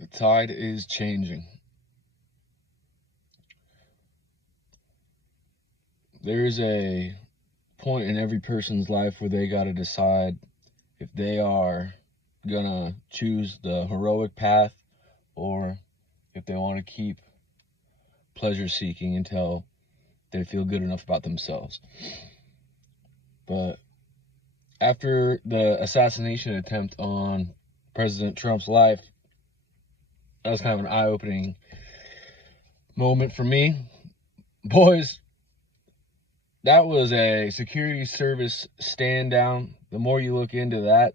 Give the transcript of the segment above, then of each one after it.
The tide is changing. There's a point in every person's life where they got to decide if they are gonna choose the heroic path or if they want to keep pleasure seeking until they feel good enough about themselves. But after the assassination attempt on President Trump's life, that was kind of an eye-opening moment for me. Boys, that was a security service stand down. The more you look into that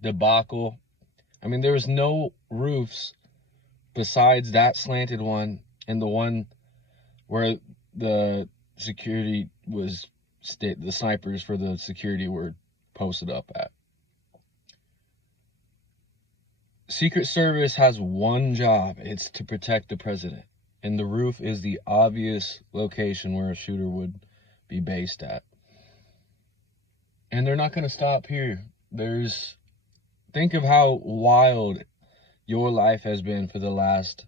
debacle, I mean, there was no roofs besides that slanted one and the one where the security was, the snipers for the security were posted up at. Secret Service has one job. It's to protect the president. And the roof is the obvious location where a shooter would be based at. And they're not going to stop here. Think of how wild your life has been for the last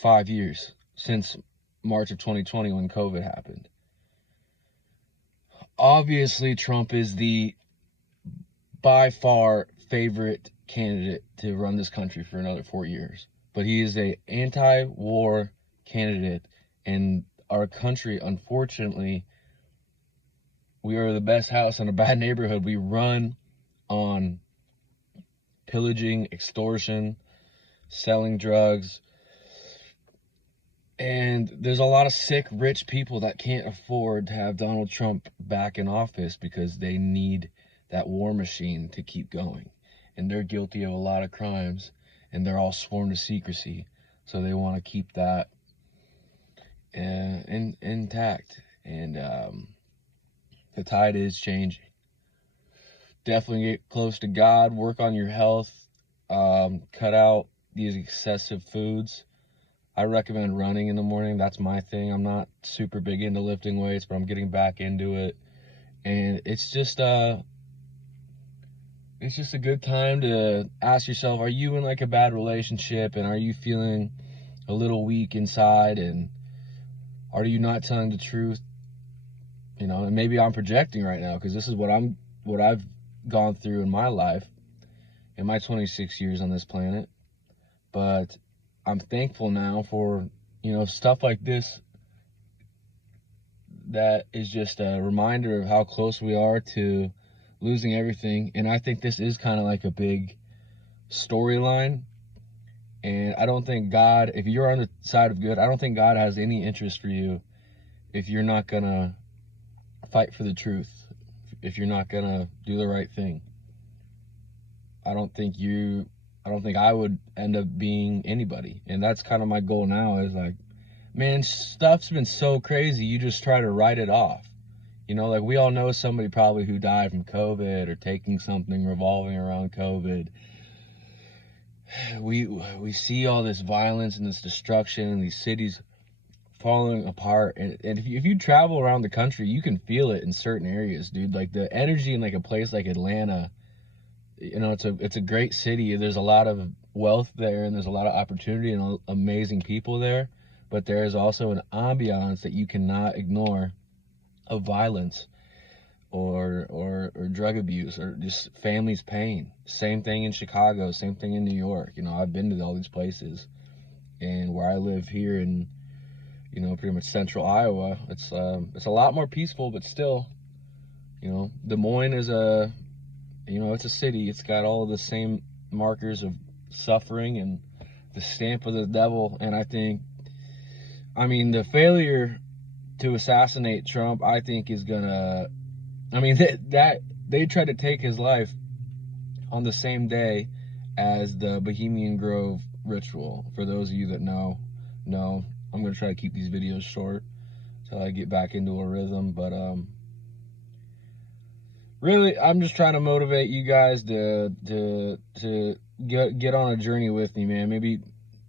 5 years, since March of 2020 when COVID happened. Obviously, Trump is the by far favorite candidate to run this country for another 4 years. But he is an anti-war candidate, and our country, unfortunately, we are the best house in a bad neighborhood. We run on pillaging, extortion, selling drugs, and there's a lot of sick, rich people that can't afford to have Donald Trump back in office because they need that war machine to keep going. And they're guilty of a lot of crimes, and they're all sworn to secrecy. So they want to keep that intact. And the tide is changing. Definitely get close to God, work on your health, cut out these excessive foods. I recommend running in the morning. That's my thing. I'm not super big into lifting weights, but I'm getting back into it. And it's just a good time to ask yourself, are you in like a bad relationship, and are you feeling a little weak inside, and are you not telling the truth? You know, and maybe I'm projecting right now because this is what I've gone through in my life in my 26 years on this planet. But I'm thankful now for, stuff like this that is just a reminder of how close we are to losing everything. And I think this is kind of like a big storyline. And I don't think God, if you're on the side of good, I don't think God has any interest for you if you're not going to fight for the truth, if you're not going to do the right thing. I don't think I would end up being anybody. And that's kind of my goal now, is like, man, stuff's been so crazy, you just try to write it off. Like we all know somebody probably who died from COVID or taking something revolving around COVID. We see all this violence and this destruction and these cities falling apart. And if you travel around the country, you can feel it in certain areas, dude. Like the energy in like a place like Atlanta, it's a great city. There's a lot of wealth there, and there's a lot of opportunity and amazing people there. But there is also an ambiance that you cannot ignore of violence or drug abuse or just families' pain. Same thing in Chicago, same thing in New York. I've been to all these places, and where I live here in, pretty much central Iowa, it's a lot more peaceful, but still, Des Moines is it's a city. It's got all of the same markers of suffering and the stamp of the devil. And the failure to assassinate Trump, I think is gonna, that they tried to take his life on the same day as the Bohemian Grove ritual. For those of you that know, I'm gonna try to keep these videos short till I get back into a rhythm. But really, I'm just trying to motivate you guys to get on a journey with me, man. Maybe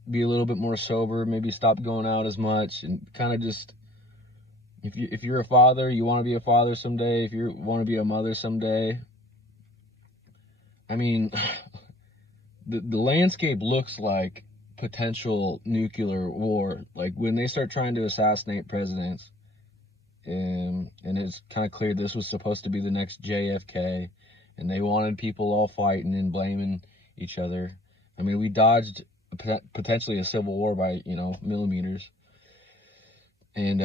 be a little bit more sober, maybe stop going out as much, and kind of just, if you're a father, you want to be a father someday, if you want to be a mother someday, the landscape looks like potential nuclear war. Like when they start trying to assassinate presidents, and it's kind of clear this was supposed to be the next JFK, and they wanted people all fighting and blaming each other. I mean, we dodged potentially a civil war by, millimeters. And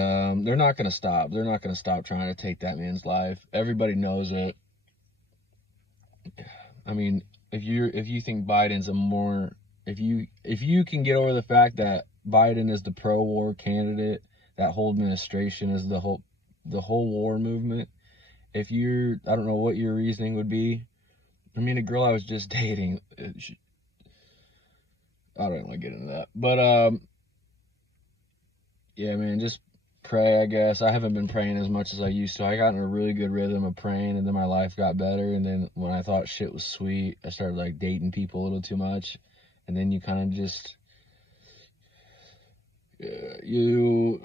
they're not going to stop. They're not going to stop trying to take that man's life. Everybody knows it. I mean, if you think Biden's if you can get over the fact that Biden is the pro-war candidate, that whole administration is the whole war movement. I don't know what your reasoning would be. I mean, a girl I was just dating, I don't want to get into that, but yeah, man, just pray, I guess. I haven't been praying as much as I used to. I got in a really good rhythm of praying, and then my life got better. And then when I thought shit was sweet, I started like dating people a little too much. And then you kind of just, if you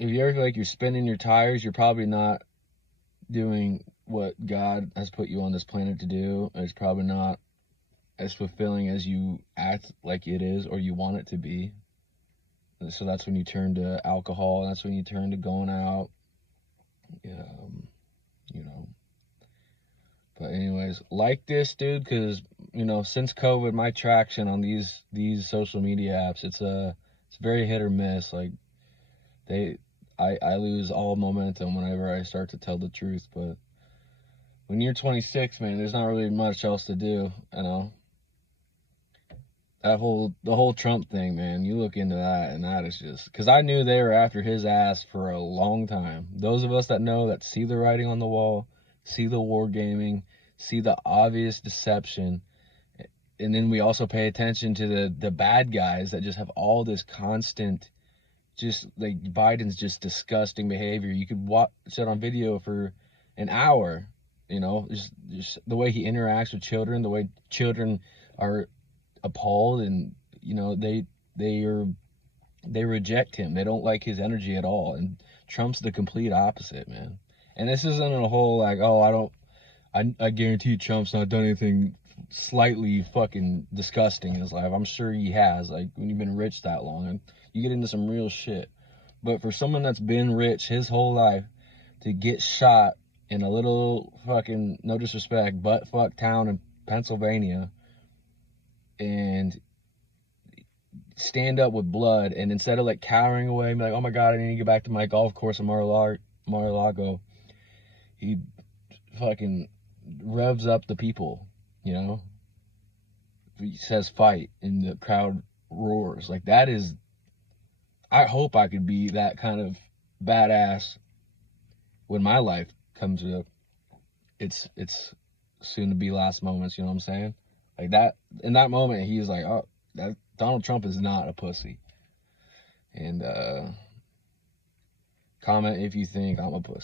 ever feel like you're spinning your tires, you're probably not doing what God has put you on this planet to do. It's probably not as fulfilling as you act like it is or you want it to be. So that's when you turn to alcohol, and that's when you turn to going out, But anyways, like this, dude, because, since COVID, my traction on these social media apps, it's very hit or miss. Like, I lose all momentum whenever I start to tell the truth. But when you're 26, man, there's not really much else to do, the whole Trump thing, man, you look into that, and that is just, because I knew they were after his ass for a long time. Those of us that know, that see the writing on the wall, see the war gaming, see the obvious deception, and then we also pay attention to the bad guys that just have all this constant, just like Biden's just disgusting behavior. You could watch it on video for an hour, just the way he interacts with children, the way children are appalled, and they reject him. They don't like his energy at all. And Trump's the complete opposite, man. And this isn't a whole like, oh, I guarantee Trump's not done anything slightly fucking disgusting in his life. I'm sure he has. Like, when you've been rich that long, and you get into some real shit. But for someone that's been rich his whole life to get shot in a little fucking, no disrespect, butt fuck town in Pennsylvania, and stand up with blood, and instead of like cowering away and be like, oh my god, I need to get back to my golf course in Mar-a-Lago, he fucking revs up the people, he says fight, and the crowd roars. Like, that is, I hope I could be that kind of badass when my life comes up. It's soon to be last moments, you know what I'm saying? Like, that, in that moment, he's like, oh, that Donald Trump is not a pussy. And comment if you think I'm a pussy.